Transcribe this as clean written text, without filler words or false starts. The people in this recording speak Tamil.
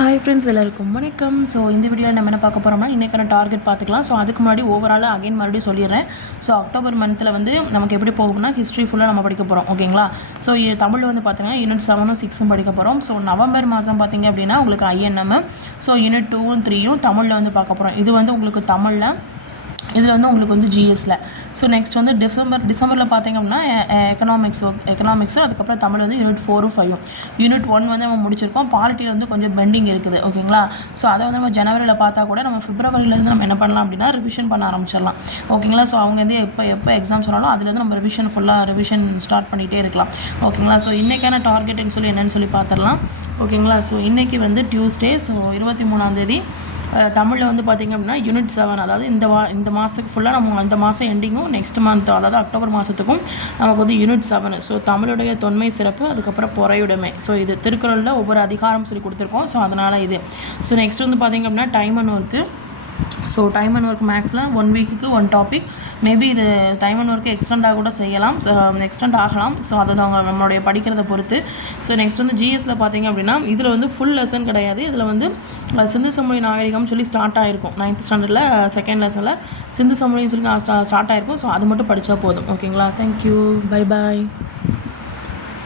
ஹாய் ஃப்ரெண்ட்ஸ், எல்லாருக்கும் வணக்கம். ஸோ இந்த வீடியோவில் நம்ம என்ன பார்க்க போகிறோம்னா இன்றைக்கான டார்கெட் பார்த்துக்கலாம். ஸோ அதுக்கு முன்னாடி ஓவராலாக அகைன் மறுபடியும் சொல்லிடுறேன். ஸோ அக்டோபர் மந்தில் வந்து நமக்கு எப்படி போகும்னா ஹிஸ்ட்ரி ஃபுல்லாக நம்ம படிக்க போகிறோம், ஓகேங்களா. ஸோ தமிழ் வந்து பார்த்தீங்கன்னா யூனிட் 7 6 படிக்க போகிறோம். ஸோ நவம்பர் மாதம் பார்த்தீங்க அப்படின்னா உங்களுக்கு ஐஎன்எம், ஸோ யூனிட் 2 3 தமிழில் வந்து பார்க்க போகிறோம். இது வந்து உங்களுக்கு தமிழில், இதில் வந்து உங்களுக்கு வந்து ஜிஎஸ்சில். ஸோ நெக்ஸ்ட் வந்து டிசம்பரில் பார்த்தீங்க அப்படின்னா எக்கனாமிக்ஸு, அதுக்கப்புறம் தமிழ் வந்து யூனிட் 4 5 யூனிட் 1 வந்து நம்ம முடிச்சிருக்கோம். பாலிட்டியில் வந்து கொஞ்சம் பெண்டிங் இருக்குது, ஓகேங்களா. ஸோ அதை வந்து நம்ம ஜனவரியில் பார்த்தா கூட நம்ம பிப்ரவரியிலேருந்து நம்ம என்ன பண்ணலாம் அப்படின்னா ரிவிஷன் பண்ண ஆரம்பிச்சிடலாம், ஓகேங்களா. ஸோ அவங்க வந்து எப்போ எக்ஸாம் சொன்னாலும் அதுலேருந்து நம்ம ரிவிஷன் ஸ்டார்ட் பண்ணிகிட்டே இருக்கலாம், ஓகேங்களா. ஸோ இன்றைக்கான டார்கெட்டுன்னு சொல்லி என்னென்னு சொல்லி பார்த்துடலாம், ஓகேங்களா. ஸோ இன்றைக்கி வந்து டியூஸ்டே, ஸோ 23ஆம் தேதி. தமிழில் வந்து பார்த்திங்க அப்படின்னா யூனிட் 7, அதாவது இந்த மாதத்துக்கு ஃபுல்லாக நம்ம இந்த மாதம் எண்டிங்கும் நெக்ஸ்ட் மந்த் அதாவது அக்டோபர் மாதத்துக்கும் நமக்கு வந்து யூனிட் 7. ஸோ தமிழுடைய தொன்மை சிறப்பு, அதுக்கப்புறம் பொறையுடைமை. ஸோ இது திருக்குறளில் ஒவ்வொரு அதிகாரம் சொல்லி கொடுத்துருக்கோம். ஸோ அதனால் இது. ஸோ நெக்ஸ்ட் வந்து பார்த்திங்க அப்படின்னா time and work. So time and work மேக்ஸில் 1 வீக்குக்கு 1 டாபிக். மேபி இது டைம் அண்ட் ஒர்க்கு எக்ஸ்டெண்டாக கூட செய்யலாம், எக்ஸ்டெண்ட் ஆகலாம். ஸோ அதை நம்மளுடைய படிக்கிறத பொறுத்து. ஸோ நெக்ஸ்ட் வந்து ஜிஎஸ்சில் பார்த்தீங்க அப்படின்னா இதில் வந்து ஃபுல் லெசன் கிடையாது. இதில் வந்து சிந்து சமொழி நாகரிகம் சொல்லி ஸ்டார்ட் ஆகிருக்கும். 9th ஸ்டாண்டர்டில் செகண்ட் லெசனில் சிந்து சமொழின்னு சொல்லி ஸ்டார்ட் ஆகிருக்கும். ஸோ அது மட்டும் படித்தா போதும், ஓகேங்களா. Thank you, bye bye.